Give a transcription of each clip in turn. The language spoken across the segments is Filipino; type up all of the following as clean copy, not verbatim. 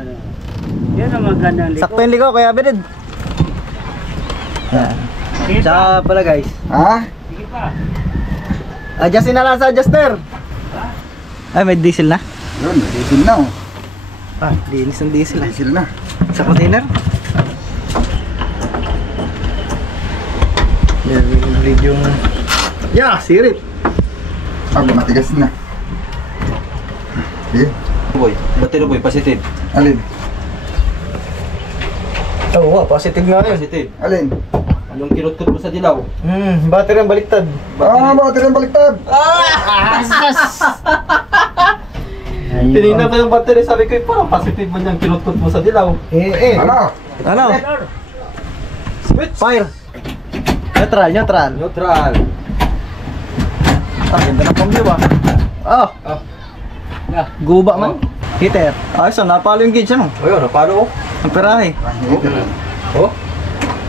Ano? Yan ang magandang liko. Sakto yung liko, Kuya Abedid. Yan. Sige pa. Tsaka pala guys. Ha? Sige pa. Adjustin na lang sa adjuster. Ay, may diesel na. Yun, diesel na oh. Ah, linis ng diesel. Diesel na. Sa container. Yan, yung yung... Yeah, sirit. Ah, matigas na. Okay. Boy, battery boy, positive. Alin? Oo, positive nga yun. Positive. Alin? Yung kinutkot mo sa dilaw. Battery ang baliktad. Ah, battery ang baliktad. Tinignan ko yung battery, sabi ko, parang positive man yung kinutkot mo sa dilaw. Ano? Ano? Switch. Fire. Neutral, neutral. Neutral. Ah, ganda ng pang-view ah. Oh. Guba man. Heater. Ayos ah, napalo yung gauge ano. O yun, napalo ko. Ang perahe. Oh?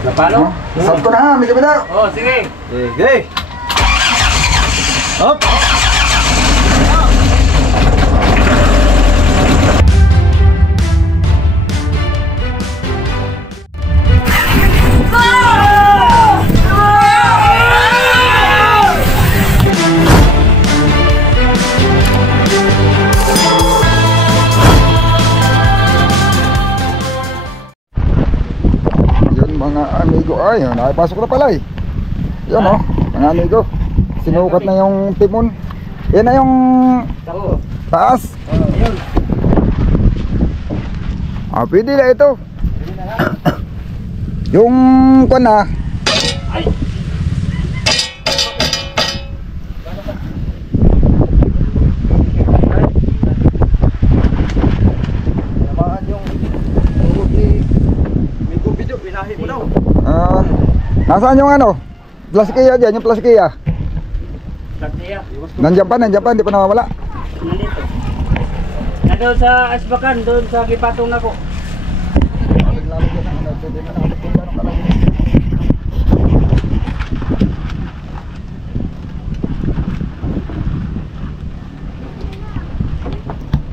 Napalo? Sab ko na ha, medyo ba daw? Oh, sige. Sige. Hop. Yun mga amigo, ay, nakipasok na pala eh. Yun oh, mga amigo. Sinukat na yung timon. Yan na yung Tako. taas. Oh, yun. Ah, pwede na ito. Yung kwan na. Ay. Namaan yung tungkol ni Migo Video, pinahi mo daw. Ah, nasaan yung ano? Plastikiya dyan, yung plastikiya. Pagtiya. Nandiyan pa, hindi pa nawawala. Nandito. Nandun sa Asbakan, doon sa Gipatong na ko.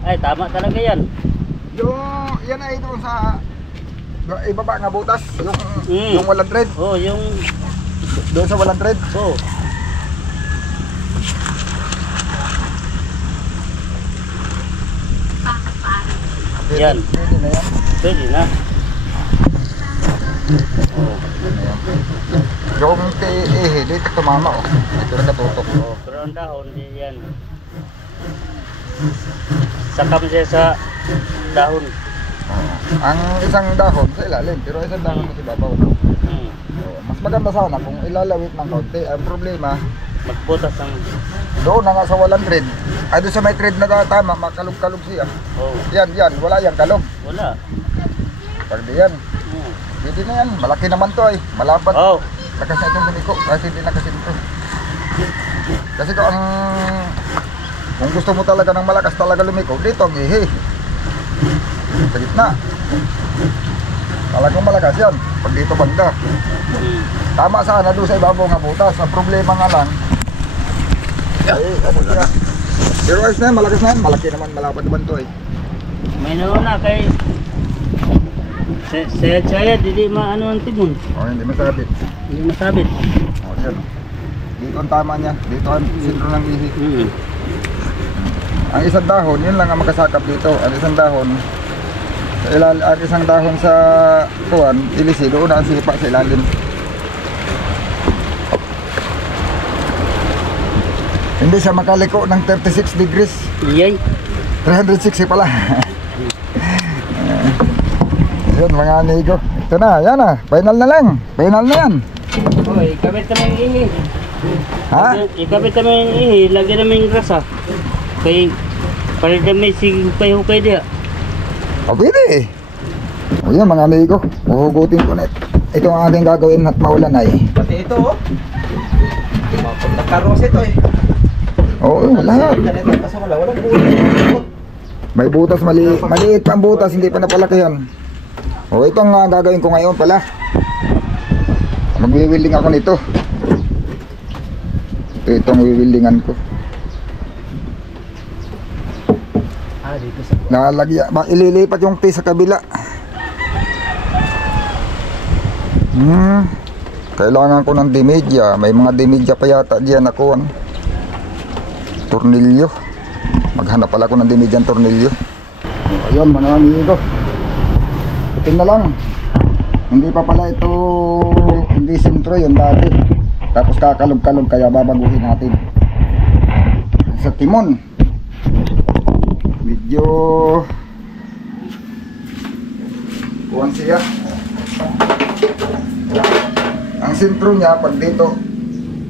Ay, tama talaga yan. Yan ay ito sa ibaba nga butas, Mm. yung walang thread, Oh, yung... doon sa walang thread. Oh. Yan. Pwede na yan. Pwede na. Yung dito tumama oh. Dito na katutok. Oh, pero ang dahon, di yan. Sakam siya sa dahon. Ang isang dahon sa ilalim, pero isang dahon sa ibabaw. Hmm. Mas maganda sana kung ilalawit ng kaunti. Ang problema, Magputas ng... doon na nga sa walang thread. Ay doon sa may thread na tama, makalog-kalog siya. Oh, Yan, wala yan kalog. wala. Pag di yan, Hmm. pwede na yan. Malaki naman to ay. Malapad. Oh, Lakas na itong lumiko kasi hindi nakasinto. Kasi kung gusto mo talaga ng malakas talaga lumiko, dito ang ihi. Sa gitna. Talagang malakas yan. Pag dito banda. hmm. Tama sana doon sa ibabaw nga butas. Ang problema nga lang, ay, ano siya. Pero ayos na yan, malakas na yan. Malaki naman, malapad naman to eh. May nauna kay... Saya hindi maano ang timon. O, hindi masabit. Hindi masabit. O, yan. Dito ang tama niya. Dito ang sentro ng ihi. Hmm. Ang isang dahon, yun lang ang makasakap dito. Ang isang dahon, ang isang dahon sa kuwan, ilisi, doon ang sipa sa ilalim. Hindi siya makaliko ng 36 degrees. Iyay. 360 pala. Yun mga amigo. Ito na, yan na. Final na lang. Final na yan. Oh, ikabit kami yung ihi. Ha? Ikabit kami yung ihi. Lagyan namin yung grasa. Kay... Palit kami hukay-hukay diya. O pwede eh. O yan mga amigo. Uhugutin ko na ito. Ito ang aking gagawin at maulan ay. Pati ito oh. Nagkaroon ito eh. Oo, lahat. Ganito, kasi walang buhay. May butas, maliit pa ang butas, hindi pa napalakihan. O ito ang gagawin ko ngayon pala. Magwiwilding ako nito. Ito ang wiwildingan ko. dito sa... Ililipat yung T sa kabila. Kailangan ko ng dimedya. May mga dimedya pa yata diyan ako. Tornilyo. Maghanap pala ako ng dimedya tornilyo. Ayun mga amigo. Putin na lang. Hindi pa pala ito, hindi sintro yun dati. Tapos kakalog-kalog kaya babaguhin natin. Sa timon. Medyo kuwan siya. Ang sintro niya pag dito,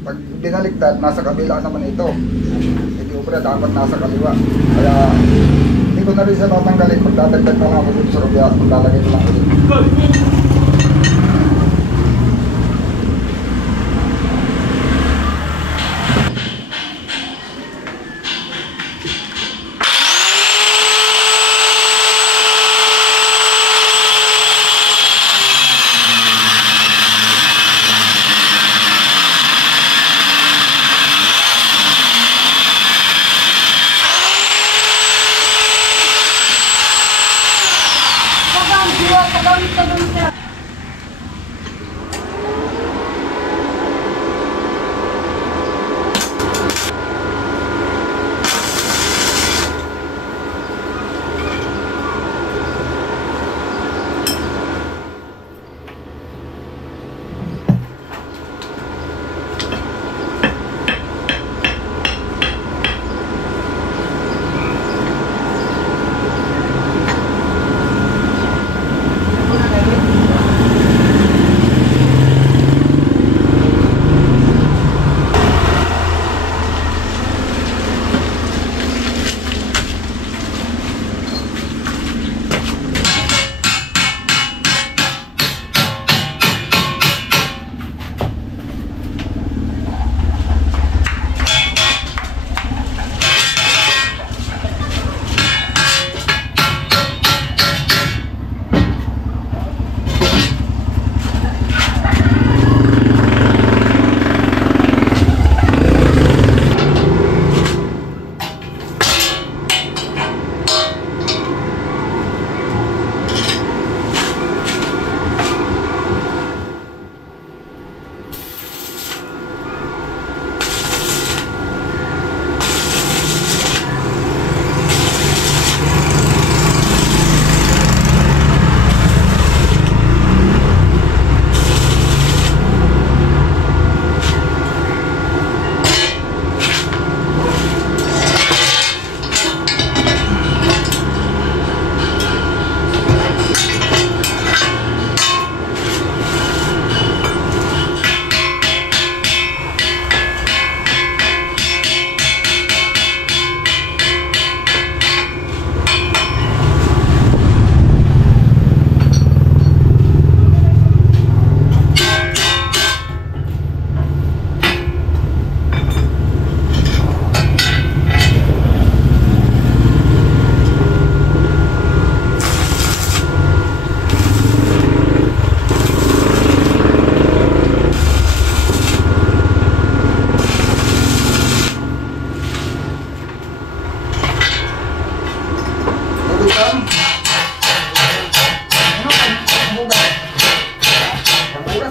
pag binaliktad nasa kabila naman ito. Hindi ubra dapat nasa kaliwa. Kaya hindi ko na rin siya tatanggalin. Magdadagdag na lang ako dito sa kabila. Maglalagay ko lang ulit.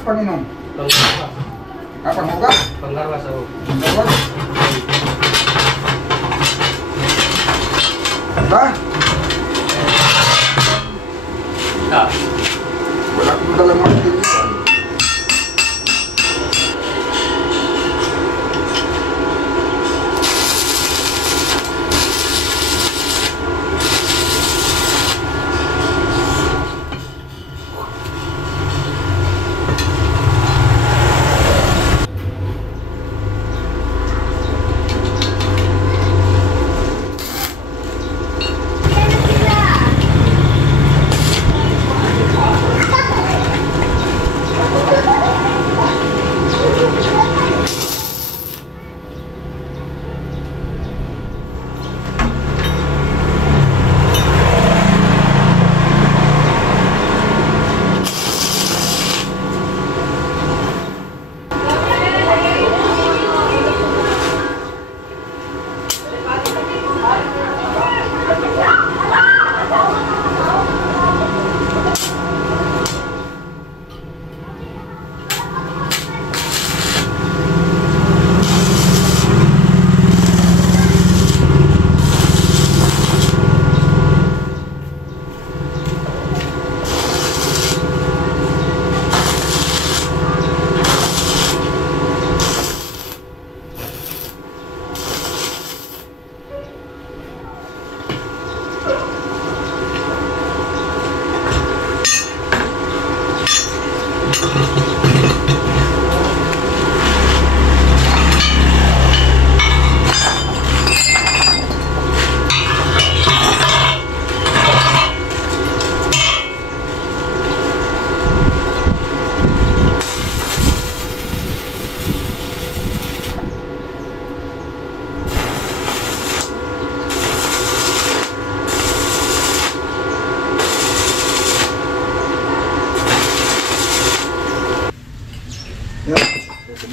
Panginoon. Panghugas? Panglarwas ako. Panglarwas? Ba? Wala akong dalang material.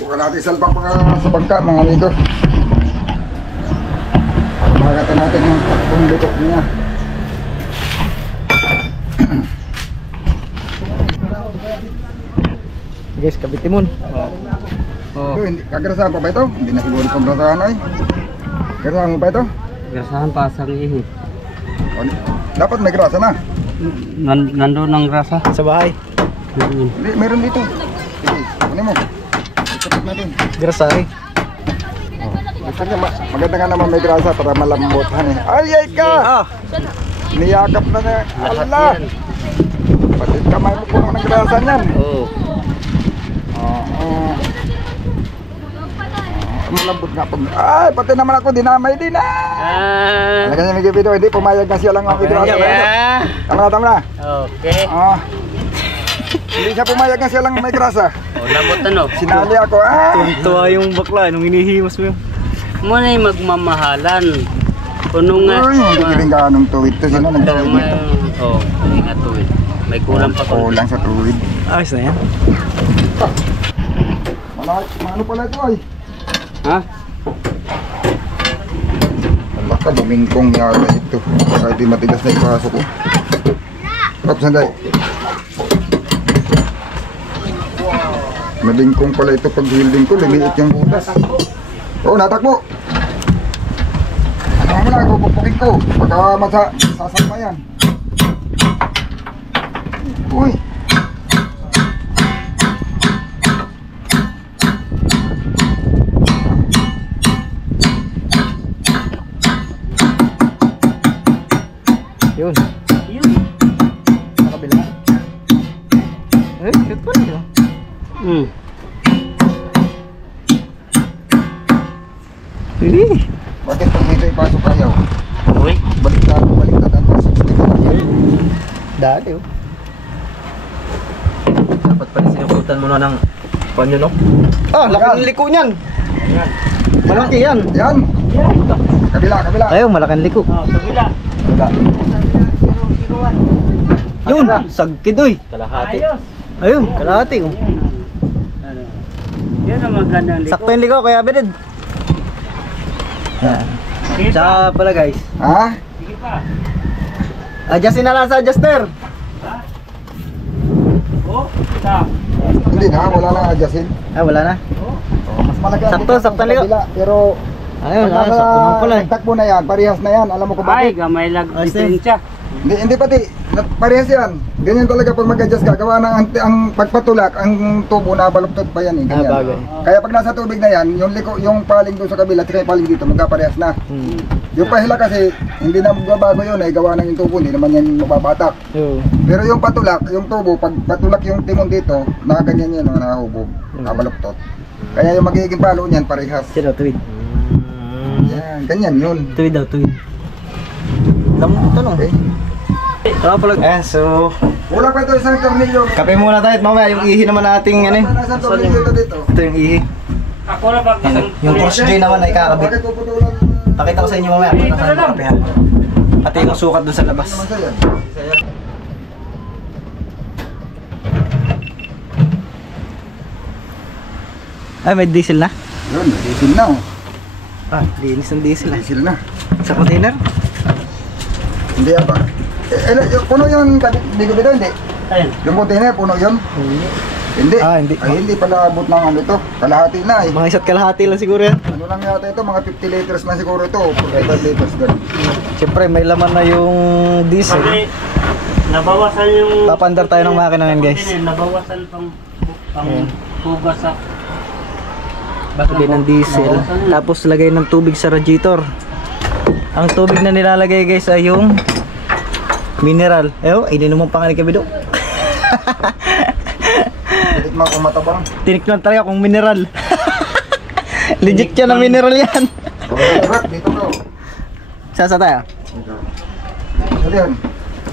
Subukan natin salpak mga sa bangka mga amigo. Makakata natin yung takbong likok niya. Guys, kabitimun. Oh, Ito, hindi, kagarasahan pa ba ito? Hindi na siguro paggrasahan ay. Garasahan mo pa ito? grasahan pasang ihi. O, dapat may grasa na. Nandun ang grasa. Sa bahay. Hindi, meron dito. Sige, kunin mo. Ikapit natin. Grasa eh. Gusto niya, maganda nga naman may grasa para malambutan eh. Ay, ay ka! Niyakap na niya. Allah! Pati kamay mo puno ng grasa niyan. Oo. Malambot nga pag... Ay, pati naman ako dinamay din ah! Talaga niya may video, hindi pumayag na siya lang ang video. Tama na, tama na. Okay. Hindi siya pumayag na siya lang may grasa. Oh, lambot ano? Sinali ako ah! Tuntua yung bakla nung inihimos mo yun. Muna yung magmamahalan. Puno nga. Uy, hindi kiling ka anong tuwid to. Sino nagtawid dito? Oo, hindi nga tuwid. May kulang pa ko. Kulang sa tuwid. Ayos na yan. Ano pala ito ay? Ha? Baka lumingkong yata ito. Kahit di matigas na ipasok ko. Pop, sanday. Malingkong pala ito pag building ko. Lumiit yung butas. Oo, natakbo. Ano mo na, kukupukin ko. Pagka sasama yan. Uy. Yun. Yun. Sa kabila. Eh, cute pa rin yun. Bakit pag dito ipasok ayaw? Uy. Baliktad ang pasok. Dali oh. Dapat pala sinukutan mo na ng panyo no? Ah, laki ng liko niyan. Malaki yan. Yan. Kabila, kabila. Ayaw, malaking liko. Oh, kabila. Kabila. Yun, sagkidoy. Kalahati. Ayos. Ayun, kalahati oh. Ano? Yan ang magandang liko. Sakto yung liko, kaya Bened. Sige pa. Tsaka pala guys. Ha? Sige pa. Adjustin na lang sa adjuster. Oh, isa. Hindi na, wala na adjustin. Ah, wala na. Mas malaki ang Sakto, dito sakto sa ligo. kabila, pero Ayun, pag sakto naman pala eh. nagtakbo na yan, parehas na yan. Alam mo kung Ay, bakit? gamay lang Ayos na diferensya. Hindi pati, parehas yan. Ganyan talaga pag mag-adjust ka. Gawa ng ang pagpatulak, ang tubo na baluktot pa yan eh. Ganyan. bagay. Kaya pag nasa tubig na yan, yung liko, yung paling doon sa kabila, at yung paling dito, magkaparehas na. Yung pahila kasi, hindi na magbabago yun eh. Gawa ng yung tubo, hindi naman yan mababatak. Yo. Pero yung patulak, yung tubo, pag patulak yung timon dito, nakaganyan yan, nakahubog, nakabaluktot. Kaya yung magiging palo niyan, parehas. Sino, tuwid. Yan, ganyan yun. Tuwid daw, tuwid. Tama ito no. Okay. Tama pala. So, Wala pa ito isang tornilyo. kape muna tayo at mamaya yung ihi naman nating ano eh. Nasaan tornilyo ito dito? Ito yung ihi. Ako na pag Yung cross J naman ay kakabit. Bakit puputulan? Pakita ko sa inyo mamaya kung nasaan yung kapehan. Pati yung sukat doon sa labas. Naman sa'yan. Ay, may diesel na? Yun, diesel na oh. Ah, linis ng diesel na. Diesel na. Sa container? Hindi apa. Puno yun, bigo-bigo, hindi. Ayun. Yung container, puno yun. Hindi. Ah, hindi. Ay, hindi pala abot ng ano ito. Kalahati na eh. Mga isa't kalahati lang siguro yan. Ano lang yata ito, mga 50 liters na siguro ito. 45 liters ganun. Siyempre, may laman na yung diesel. Pag nabawasan yung... Papandar tayo ng makina ngayon, guys. Nabawasan pang Ayan. hugas sa... Lagay ng diesel. Tapos lagay ng tubig sa radiator. Ang tubig na nilalagay guys ay yung mineral. Eyo, ininom mo pangalan kabido. Titikman kung matabang. Tinikman talaga kung mineral. Legit yan na mineral yan. Rock, dito ko. Sasa tayo. Dito yan.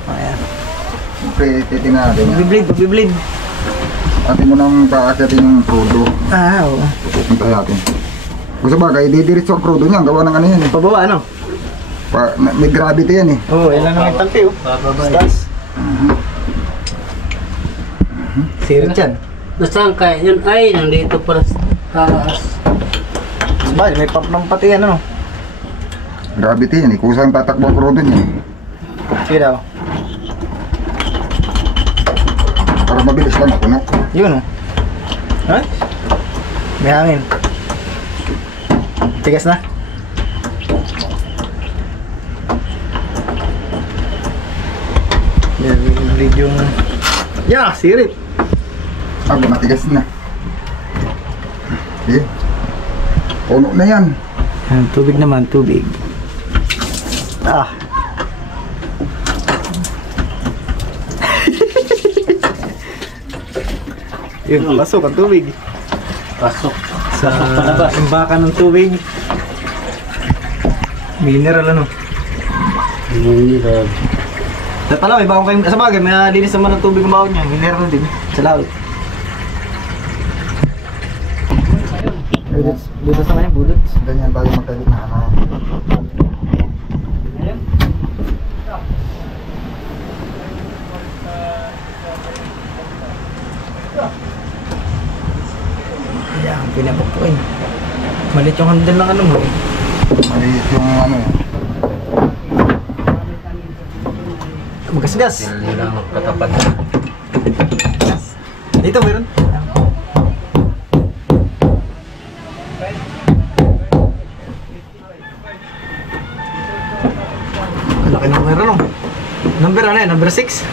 Ayan. Siyempre, titingnan natin. Bibleed. Atin mo nang paakyatin yung crudo. Ah, oo. Pupunta natin. Gusto ba, kaya didiretso ang crudo niyan. Gawa ng ano yan eh. Pababa ano? May gravity yan eh. Oo, ilan naman yung tangke oh. Stars. Sirit yan. Nasaan kaya yun? Ay, nandito pala. Taas. Sabay, may pump ng pati ano. Gravity yan, kusang tatakbo ang crudo niya. Sige daw. Para mabilis lang puno. Yun oh. Ay? May hangin. Tigas na. Lead yung... Yeah, sirit. Sabi, matigas na. Okay. Puno na yan. Tubig naman, tubig. Ah. Yun, pasok ang tubig. Pasok. Sa palabas. imbakan ng tubig. Mineral ano. Mineral. Sa pala, may bago kayong... Sa bagay, may linis naman ng tubig ang baon niya. Mineral din. Sa laot. Budots naman yung budots. Ganyan tayo magkalit na ano. Ayan, pinapupuin. Malit yung handle ng ano mo eh. Maliit yung ano. Magasgas. Katapat. Dito meron. Laki ng meron oh. Number ano yan? Number 6?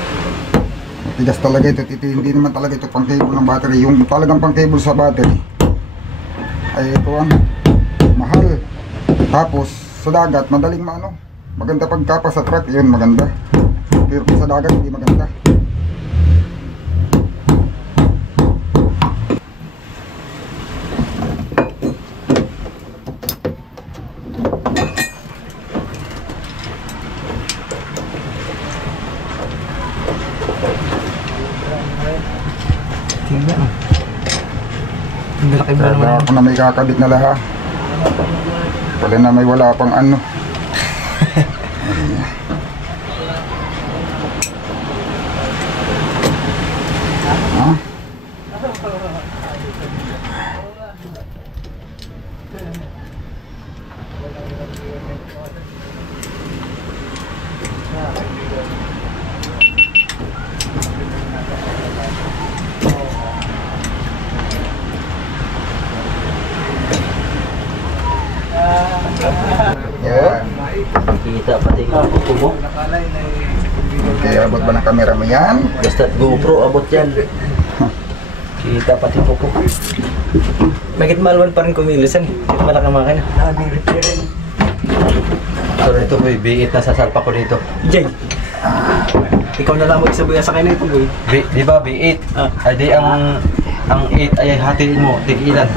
Tigas talaga ito. Hindi naman talaga ito pang cable ng battery. Yung talagang pang cable sa battery ay ito ang mahal. Tapos sa dagat madaling maano. Maganda pagkapa sa truck, yun maganda. Pero sa dagat hindi maganda. Tingnan oh. Ang laki ba Kaya naman? ako na may kakabit na lahat. Pala na may wala pang ano. Ha? Yan. Kita pati nga ako mo. Okay, abot ba ng camera mo yan? Basta GoPro abot yan. Kita pati po ko. Magit malwan pa rin kumilisan eh. Malaki makina. So ito boy, B8 na sasalpa ko dito. Jay. Ikaw na lang magsabuya sa kanya ito boy. Di ba B8? Ay di ang 8 ay hatiin mo, tig-ilan?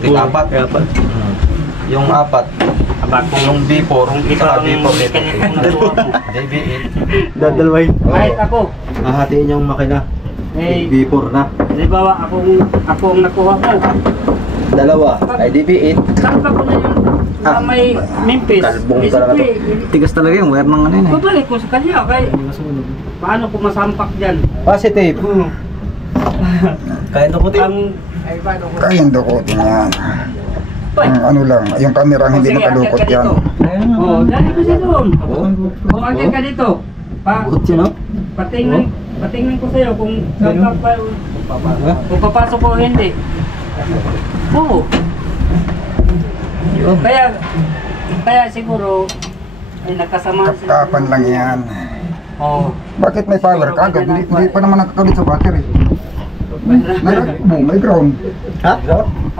Tig-apat. Yung 4. Yung B4, saka B4 dito. Di B8. Dadalwain. Kahit ako. Hahatiin yung makina. B4 na. Di ba ako ang nakuha ko? Dalawa, ay di B8. Saan pa ko na yun? Sa may Memphis. Kalbong talaga to. Tigas talaga yung wire ng ano yun eh. Babalik ko sa kanya. Kaya paano ko masampak dyan? Positive. Kaya ito puti. Kayang dukutin yan. Ang ano lang, yung camera ang hindi makadukot yan. Oo, dali ko siya doon. Kung agad ka dito. Buot yun oh. Patingnan ko sa'yo kung saan ka pa. Kung papasok ko o hindi. Oo. Kaya siguro ay nagkasama sila. Kapkapan lang yan. Oo. Bakit may power ka? Agad, hindi pa naman nakakabit sa battery. May ground. Ha?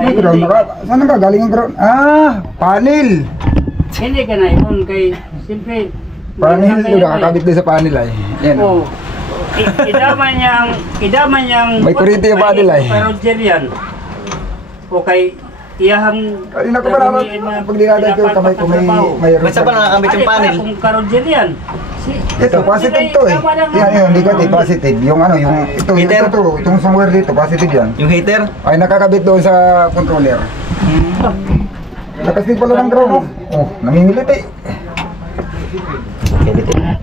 May ground. Saan nagagaling ang ground? Ah, panel. Hindi ka na yun kay siyempre. Panel yun, nakakabit din sa panel ay. Yan. Oo. Idaman niyang May kuryente yung panel ay. Pero Roger yan. O kay iyahang Kanina ko ba naman, pag dinadad ko kamay ko may Ba't sa ba nakakambit yung panel? Kung ka-Roger yan. Ito, positive to eh. Yan, negative, positive. Yung ano, yung ito, Heater? itong somewhere dito, positive yan. Yung hater? Ay nakakabit doon sa controller. Lakas din pala ng ground. Oh, namimilit eh.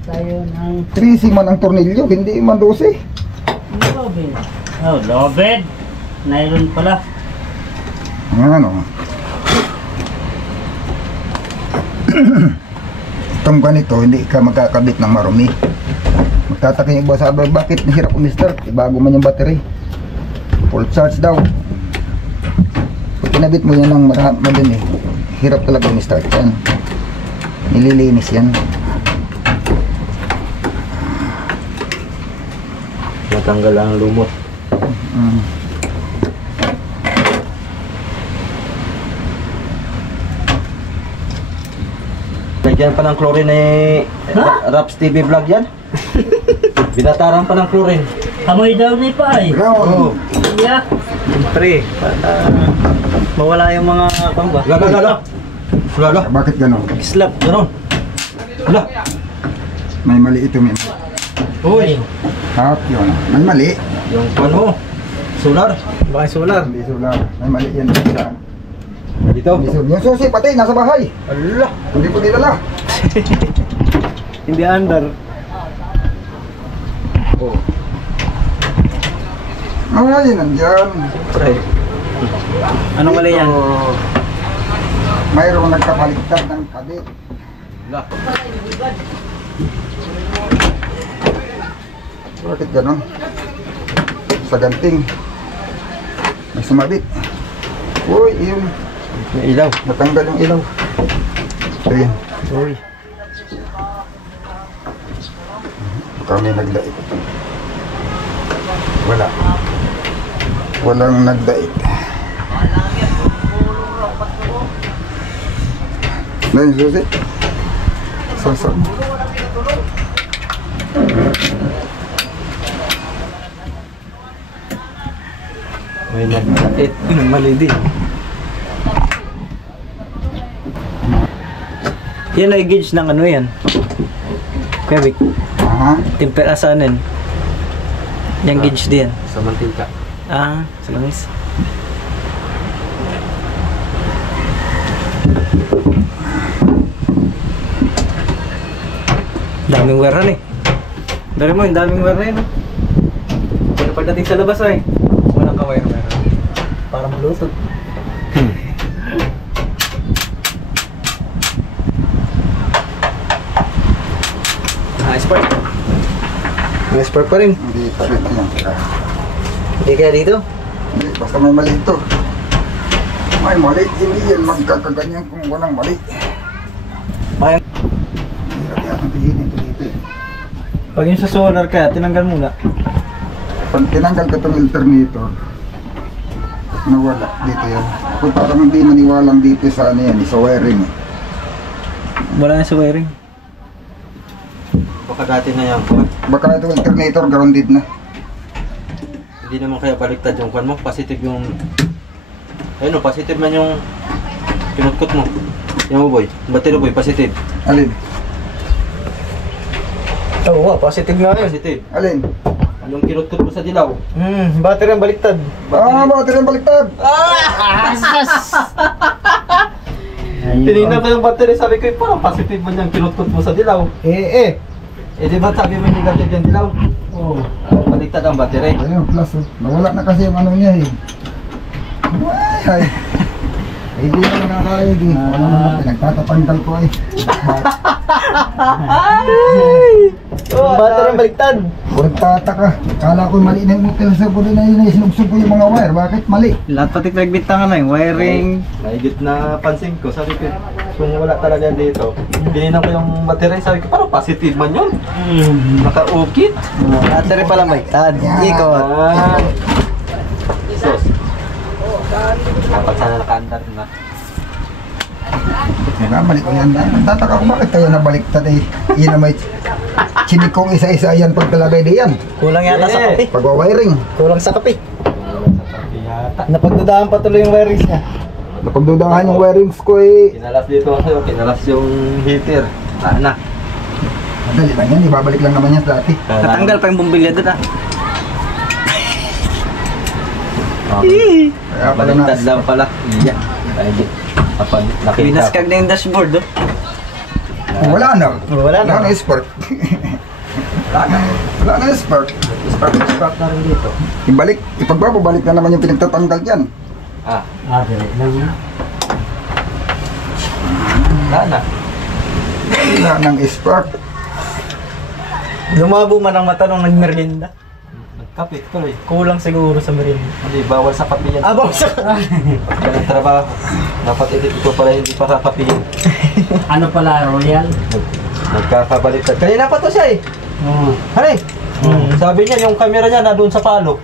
Tayo ng 3C man ang tornilyo, hindi man 12. lobed. Oh, lobed. Nylon pala. Ano? Itong ganito, hindi ka magkakabit ng marumi. Magtataka yung iba, sabi, bakit nahirap umistart? Bago man yung battery. Full charge daw. Pag kinabit mo yan ng madun hirap talaga umistart yan. Nililinis yan. Natanggal ang lumot. Lagyan pa ng chlorine Raps TV vlog yan. Binataran pa ng chlorine. Amoy daw ni pa eh. Ground. Yeah. Siyempre, para mawala yung mga kamba. Lala. Bakit gano'n? Slap. Ganon. Wala. May mali ito, may Uy. half yun. May mali. Yung ano? Solar. Baka solar. Hindi sulat. May mali yan. Dito. Yung susi pati, nasa bahay. Ala. Hindi ko dinala. Hindi under. Oh. Ay, nandyan. Siyempre. Anong mali yan? Mayroong nagkapaligtad ng kabit. Ala. Bakit gano'n? Sa ganting. May sumabit. Uy, yun. May ilaw. Natanggal yung ilaw. So yun. Uy. Kami nagdait. Wala. Walang nagdait. Na yung susi? Sasab. May nagkait. Mali din. Yan ay gauge ng ano yan. Kuya Vic, Aha. temperasanin. Yung gauge din. Sa mantika. Ah, sa langis. Daming wire rin eh. Dari mo, yung daming wire rin. Pero pagdating sa labas ay, walang ka-wire. Parang Bluetooth. Spark. May spark pa rin. Hindi pa rin yan. Hindi kaya dito? Hindi, basta may mali ito. May mali. Hindi yan magkakaganyan kung walang mali. May Hirap yan ang pihin ito dito eh. pag yung sa solar kaya, tinanggal muna. Pag tinanggal ko itong alternator, nawala dito yan. Ako parang hindi maniwalang dito sa ano yan, sa wiring eh. Wala na sa wiring. Baka dati na yan. Baka itong alternator grounded na. Hindi naman kaya baliktad yung kwan mo. Positive yung... Ayun o, positive man yung pinutkot mo. Yung boy. Battery boy, positive. Alin? Oo, positive nga yun. Positive. Alin? Anong kinutkot mo sa dilaw? Battery ang baliktad. Battery ang baliktad! Tinignan ko yung battery, sabi ko, parang positive man yung kinutkot mo sa dilaw. Eh. Eh di ba sabi mo negative yung dilaw? Oo. Baliktad ang battery. Ayun, plus oh. Nawala na kasi yung ano niya eh. Ay! Hindi na nakakaigi. Ano naman, pinagtatapanggal ko eh. Battery ang baliktad. Huwag tataka. Kala ko mali na yung utilsa ko din na yun. Sinugsog ko yung mga wire. Bakit mali? Lahat pati pinagbintangan na yung wiring. Mahigit na pansin ko, sabi ko, kung wala talaga dito, bininan ko yung battery, sabi ko, parang positive man yun. Naka-ukit. Battery pala baliktad. Ikot. Ah. Sos. Dapat sana naka-andar na. Nabalik ko yan. Tataka ko bakit kaya nabaliktad eh. Yan na may chinikong isa-isa yan pagkalagay diyan. Kulang yata sa kape. Pag-wiring. Kulang sa kape. Yata. Napagdudaan pa tuloy yung wirings niya. Napagdudahan yung wirings ko eh. Kinalas dito ako, kinalas yung heater. Sana. Madali lang yan. Ibabalik lang naman yan sa dati. Natanggal pa yung bumbilya doon ah. Okay. Kaya pala Baliktad na. lang pala. Iya. Pwede. Kapag nakita. Binaskag na yung dashboard oh. Wala na. Wala na. Wala na yung spark. Wala na yung spark. Spark na rin dito. Ibalik. Ipagbabalik na naman yung pinagtatanggal dyan. Ah, Direct lang. wala na. Wala ng spark. Lumabo man ang mata nung nagmerienda. Nagkapit tuloy. Kulang siguro sa merienda. Hindi, bawal sa kape yan. Abaw sa... Pagka ng trabaho, dapat ito pala hindi pa sa kape yan. Ano pala, Royal? Nagkakabaliktad. Kanina pa to siya eh. Oo. Hani? Sabi niya, yung camera niya na doon sa palo.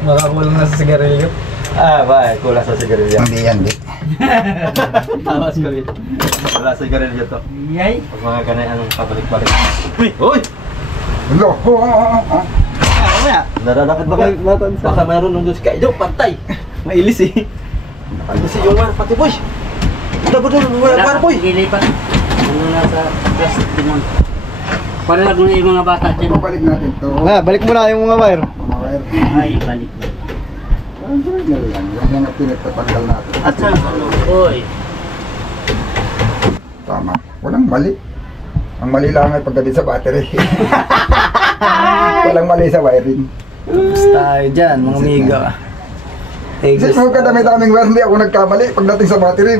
Baka kulang na sa sigarilyo. Ah, ba, kulang sa sigarilyo. Hindi yan, di. Tawas ko rin. Wala sa sigarilyo to. Yay! Pag mga ganay, anong pabalik-balik. Uy! Hello. Mamaya. Nalalakad ba kayo? Baka mayroon nung doon si Kaido, pantay. Mailis eh. Ano si Yomar, pati boy. Dapat doon, war boy. Gilipan. Ano na sa plastic din. Para lang yung mga bata dyan. Balik natin to. Balik mo na yung mga wire. Mga wire. Ay, balik. Ang lang yan. Yung mga pinagtatanggal natin. At sa Uy. Tama. Walang mali. Ang mali lang ay pagdating sa battery. Walang mali sa wiring. Tayo dyan, mga amiga. Kasi kung kadami-daming wire, hindi ako nagkamali. Pagdating sa battery,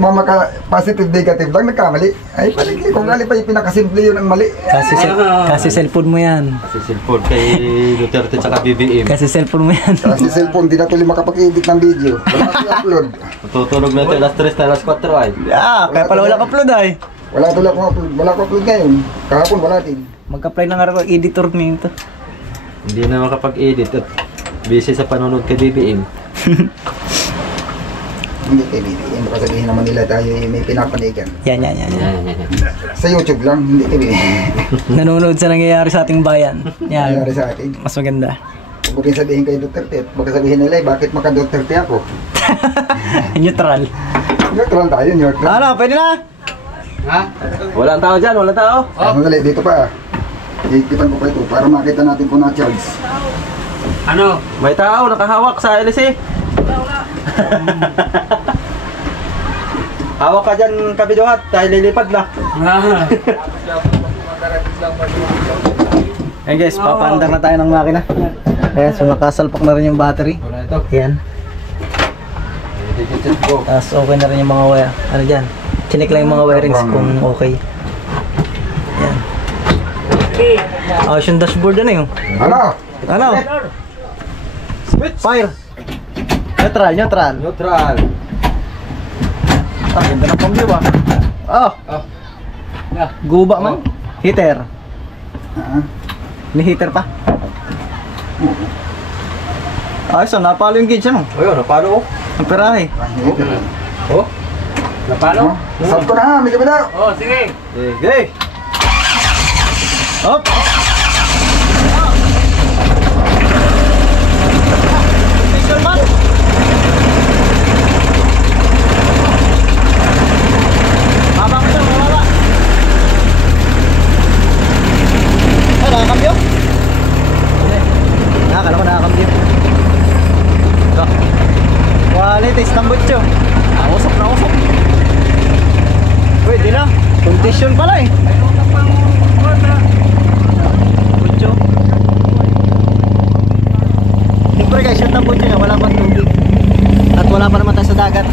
positive, negative lang, nagkamali. Ay, paligli. Kung gali pa yung pinakasimple yun ang mali. Kasi cellphone mo yan. Kasi cellphone kay Duterte tsaka BBM. Kasi cellphone mo yan. Kasi cellphone, di na tuloy makapag-edit ng video. Wala akong upload. Tutulog na ito, alas 3 na alas 4 ay. Kaya pala wala ka upload ay. Wala tuloy akong upload. Wala akong upload ngayon. Kahapon, wala din. Mag-apply na nga ako editor nito. Hindi na makapag-edit at busy sa panonood kay BBM. Hindi kay BBM. Baka sabihin naman nila tayo may pinapanigan. Yan. Sa YouTube lang, hindi kay BBM. Nanonood sa nangyayari sa ating bayan. Yan. Nangyari sa atin. Mas maganda. Huwag kayong sabihin kay Duterte. Baka sabihin nila, bakit maka-Duterte ako? Neutral. Neutral tayo, neutral. Ano, pwede na? Walang tao dyan, walang tao. Sandali, dito pa. Ikipan ko pa ito para makita natin kung na-charge. Ano? May tao, nakahawak sa LC. Hawak ka dyan, kabiduhat, dahil lilipad na. Ayan guys, papaandar na tayo ng makina. Ayan, so nakasalpak na rin yung battery. Wala ito. Ayan. Go. Tapos okay na rin yung mga wire. Ano dyan? Chinik lang yung mga wirings kung okay. Ayan. Ayos yung dashboard na yun. Ano? Ano? Fire. Neutral. Neutral. Ah, ganda ng pambyo ba? Oh. Guba man. Heater. May heater pa. Ayos, napalo yung gauge ano? O yun, napalo. Ang perahe. Oh. Napalo? Saan ko na, may kabila. Oh, sige. Sige. Hop! Pistol man! Mababa siya, mababa! Ay, nakakambyo? Nakakala ko nakakambyo. Ito. Quality, stambutso. Usok na usok. Pwede na. Condition pala eh. Butso. Siyempre guys, yung tambutso niya, wala pang tubig. At wala pa naman tayo sa dagat.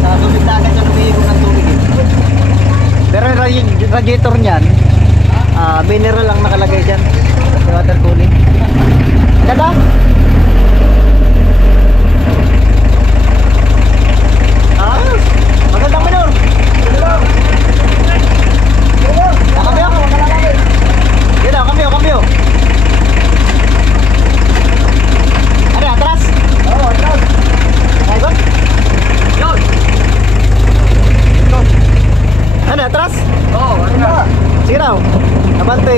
Sa tubig dagat siya lumihigong ng tubig eh. Pero yung radiator niyan, mineral lang nakalagay dyan. Sa water cooling. Ganda? Magandang minor. Nakambyo ako, makalakabit. Yun na, kambyo. Ano, atras? Oo, atras. Ayun. Yun. Ano, atras? Oo, atras. Sige raw. Abante.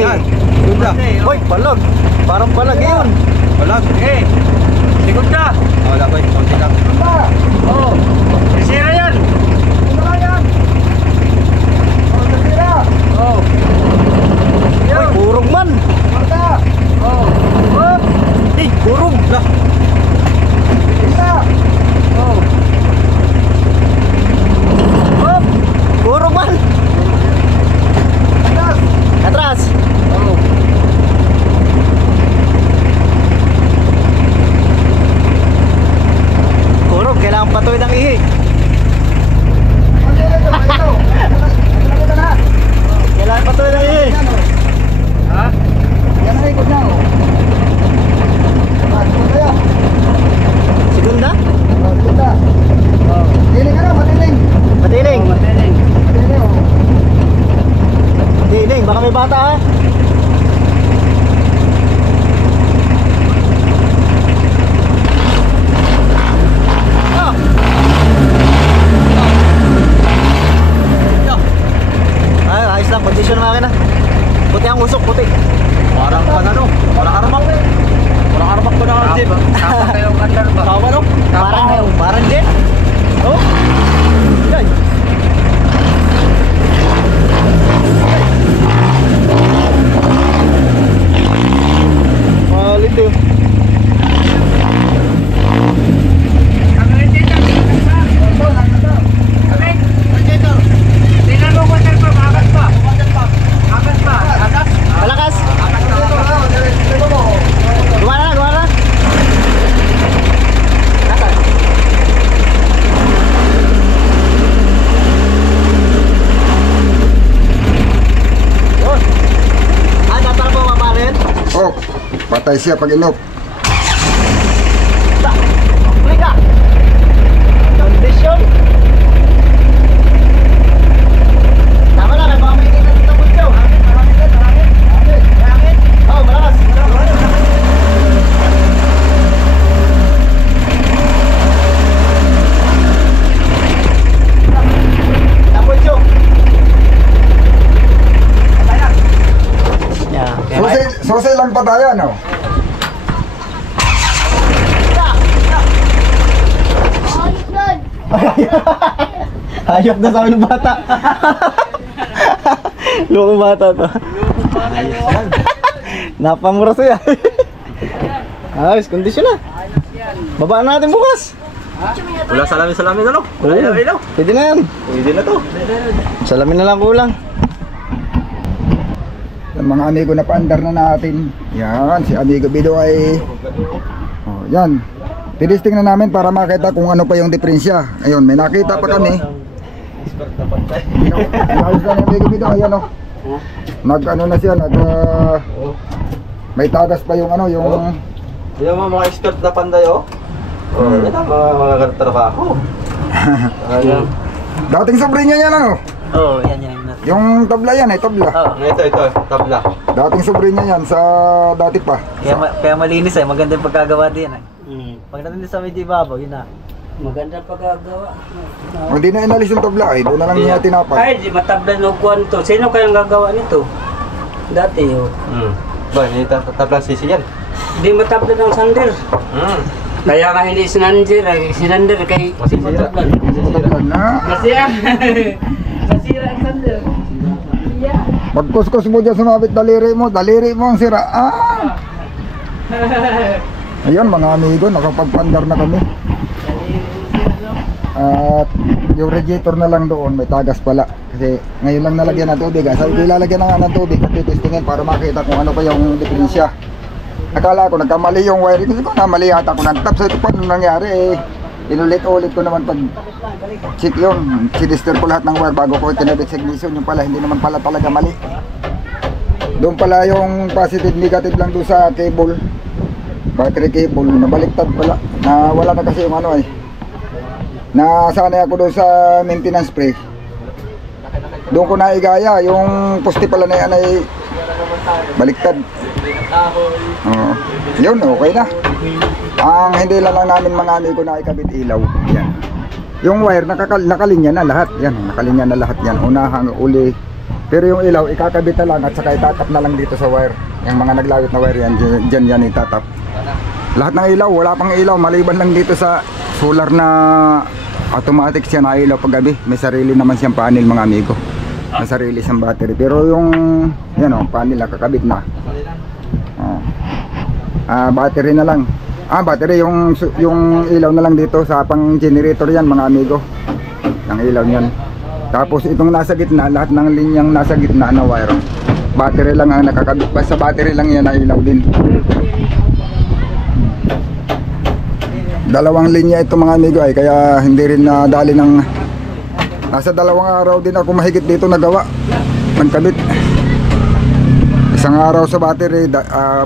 Gunda. Uy, palag. Parang palag yun. Palag. Okay. Likod ka. Wala ko, konti lang. Oo. Sisira yan. Oh. Uy, kurog man. Oh. Hop. Eh, kurog. Lah. Oh. Hop. Kurog man. Atras. Oh. bossing, baka may bata ha. Ay, ayos lang, kondisyon ng makina. Puti ang usok, puti. Parang ano, parang armak. Parang armak ko na ang jeep. Tama kayong andar ba? Tama no? Parang jet. Oh. Yan. Malit eh. Malakas. Gumana na, gumana na. Nasaan? Yun. Tatara po maparin. Oh, patay siya pag inop. Plika. Kondisyon. Tama lang, baka may kita dito po ito. Oh, malakas. Tapos yun. Yeah. Susi lang pa tayo, no? Hayop na sa amin ng bata. Lukong bata to. Napamura siya. Ayos, kondisyon na. Babaan natin bukas. Wala salamin ano? Wala Oo. ilaw. Pwede na yan. Pwede na to. Salamin na lang kulang. Yung mga amigo na paandar na natin. Yan, si Amigo Bido ay... Oh, yan. Tinisting na namin para makita kung ano pa yung diferensya. Ayun, may nakita pa kami. Ayos na ni Amigo Bido, ayan o. Nag-ano na siya, may tagas pa yung ano, yung... Yung mga expert na panday oh. Oh, yan ang mga trabaho. Ayan. Dating sobrina yan ano. Oo, yan yan. Yung tabla yan, tabla. Ito, tabla. Dating sobrina yan sa dati pa. Kaya malinis eh, maganda yung pagkagawa din eh. Pagdating din sa medyo ibabaw, yun na. Maganda pagkagawa. O hindi na inalis yung tabla doon na lang niya tinapat. Ay, di matabla no kuwan to. Sino kayang gagawa nito? Dati oh. Ba, hindi tabla sisi yan. Di matabla ng sander. Kaya nga hindi sinander, sinander kay Masisira. matabla. Tabla na. Masira. Masira ang sander. Pagkuskus mo dyan sumabit daliri mo ang sira. Ayun mga amigo, nakapagpandar na kami. At yung radiator na lang doon, may tagas pala. Kasi ngayon lang nalagyan ng tubig. Sabi ko ilalagyan na nga ng tubig at titistingin para makita kung ano pa yung diferensya. Akala ko nagkamali yung wiring. Kasi ko namali yata ko ng tap. So ito pa nung nangyari eh. Inulit-ulit ko naman pag check yun. Sinister ko lahat ng wire bago ko kinabit sa ignition. Yung pala hindi naman pala talaga mali. Doon pala yung positive negative lang doon sa cable. Battery cable. Nabaliktad pala. Na wala na kasi yung ano eh. Nasanay ako doon sa maintenance spray. Doon ko naigaya. Yung poste pala na yan ay baliktad. Yun, okay na. Ang hindi lang namin mga amigo na ikabit ilaw. Yan. Yung wire nakalinya na lahat. Yan, nakalinya na lahat yan. Una hanggang uli. Pero yung ilaw ikakabit na lang at saka itatap na lang dito sa wire. Yung mga naglawit na wire yan, dyan yan itatap. Lahat ng ilaw, wala pang ilaw. Maliban lang dito sa solar na automatic siya na ilaw pag gabi. May sarili naman siyang panel mga amigo. May sarili siyang battery. Pero yung yan o, panel na kakabit na. Battery na lang. Battery yung ilaw na lang dito sa pang generator yan mga amigo. Ang ilaw niyan. Tapos itong nasa gitna, lahat ng linyang nasa gitna na wire. Battery lang ang nakakabit. Basta battery lang yan na ilaw din. Dalawang linya ito mga amigo ay kaya hindi rin nadali ng nasa 2 araw din ako mahigit dito nagawa. Magkabit. Isang araw sa battery,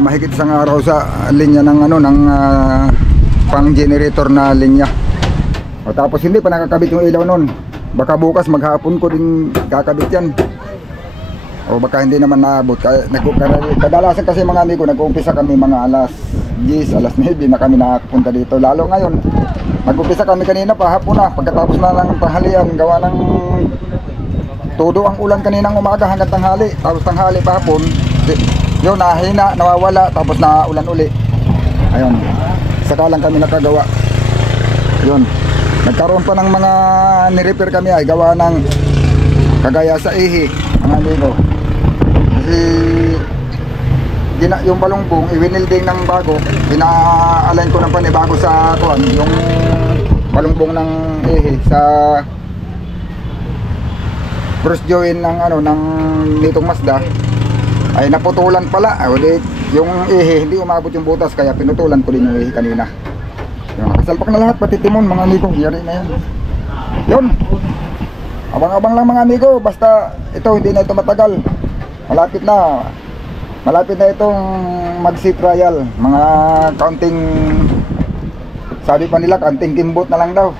mahigit isang araw sa linya ng ano ng pang generator na linya. O tapos hindi pa nakakabit yung ilaw noon. Baka bukas maghapon ko din kakabit yan. O baka hindi naman naabot. Kadalasan kasi mga amigo, nag-uumpisa kami mga alas 10, alas 9 na kami nakapunta dito. Lalo ngayon, nag-umpisa kami kanina pa, hapon na. Pagkatapos na ng tanghalian, gawa ng todo ang ulan kaninang umaga hanggang tanghali. Tapos tanghali pa hapon, yun, nahina, nawawala, tapos na ulan uli. Ayun, saka lang kami nakagawa. Yun, nagkaroon pa ng mga nirepair kami ay gawa ng kagaya sa ihi, mga amigo. Kasi yung balongbong iwinilding ng bago, ina-align ko ng panibago sa kuan, yung balongbong ng ihi sa cross join ng ano ng nitong Mazda ay naputulan pala. Yung ihi hindi umabot yung butas kaya pinutulan ko din yung ihi kanina. Yung nakasalpak na lahat pati timon, mga amigo, yari na yan. Yun, abang-abang lang mga amigo, basta ito hindi na ito matagal. Malapit na itong mag-sea trial. Mga counting, sabi pa nila, counting gimbot na lang daw.